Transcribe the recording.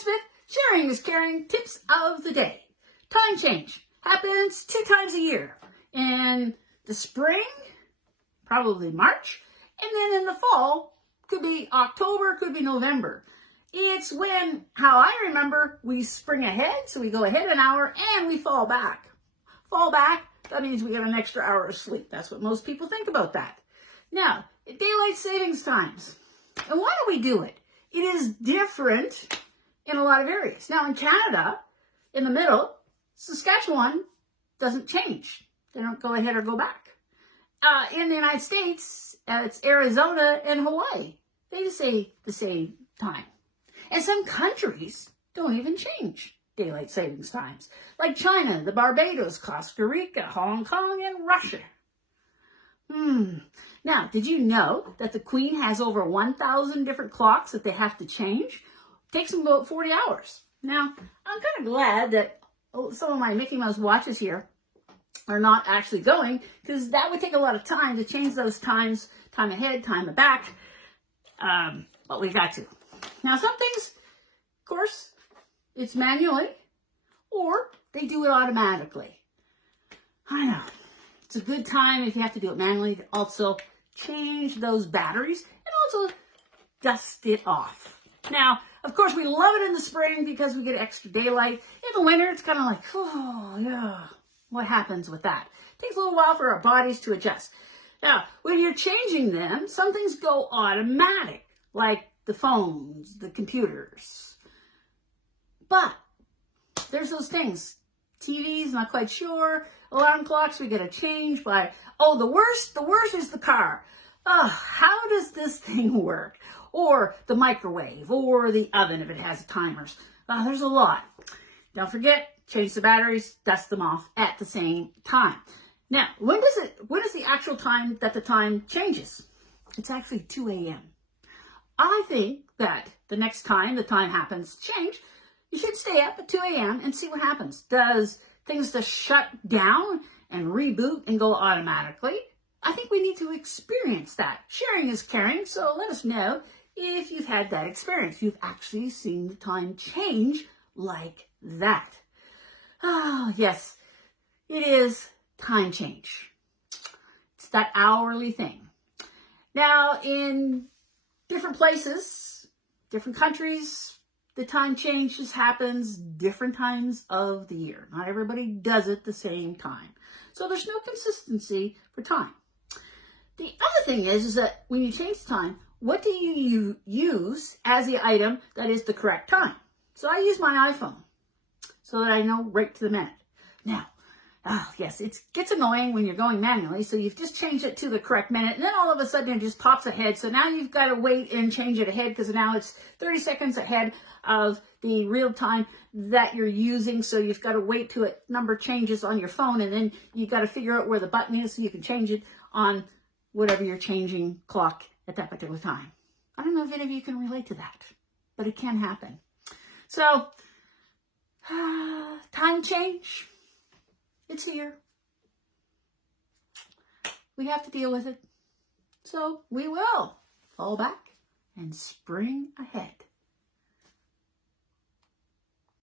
Smith, sharing is caring tips of the day. Time change happens 2 times a year. In the spring, probably March, and then in the fall, could be October, could be November. It's when, how I remember, we spring ahead, so we go ahead an hour and we fall back. Fall back, that means we get an extra hour of sleep. That's what most people think about that. Now, daylight savings times. And why do we do it? It is different in a lot of areas. Now, in Canada, in the middle, Saskatchewan doesn't change. They don't go ahead or go back. In the United States, it's Arizona and Hawaii. They say the same time. And some countries don't even change daylight savings times, like China, the Barbados, Costa Rica, Hong Kong, and Russia. Now, did you know that the Queen has over 1,000 different clocks that they have to change? It takes them about 40 hours. Now, I'm kind of glad that some of my Mickey Mouse watches here are not actually going, because that would take a lot of time to change those times, time ahead, time back, but we got to. Now, some things, of course, it's manually, or they do it automatically. I know. It's a good time if you have to do it manually to also change those batteries and also dust it off. Now, of course, we love it in the spring because we get extra daylight. In the winter, it's kind of like, oh, yeah. What happens with that? It takes a little while for our bodies to adjust. Now, when you're changing them, some things go automatic, like the phones, the computers. But there's those things. TVs, not quite sure. Alarm clocks, we get to change by, the worst is the car. How does this thing work? Or the microwave, or the oven if it has timers. There's a lot. Don't forget, change the batteries, dust them off at the same time. Now, when is the actual time that the time changes? It's actually 2 a.m. I think that the next time the time happens to change, you should stay up at 2 a.m. and see what happens. Does things just shut down and reboot and go automatically? I think we need to experience that. Sharing is caring, so let us know if you've had that experience. You've actually seen the time change like that. Oh, yes, it is time change. It's that hourly thing. Now, in different places, different countries, the time change just happens different times of the year. Not everybody does it the same time. So there's no consistency for time. The other thing is that when you change the time, what do you use as the item that is the correct time? So I use my iPhone so that I know right to the minute. Now, yes, it gets annoying when you're going manually, so you've just changed it to the correct minute, and then all of a sudden it just pops ahead. So now you've got to wait and change it ahead because now it's 30 seconds ahead of the real time that you're using. So you've got to wait till it number changes on your phone, and then you've got to figure out where the button is so you can change it on whatever you're changing clock at that particular time. I don't know if any of you can relate to that, but it can happen. So, time change, it's here. We have to deal with it. So we will fall back and spring ahead.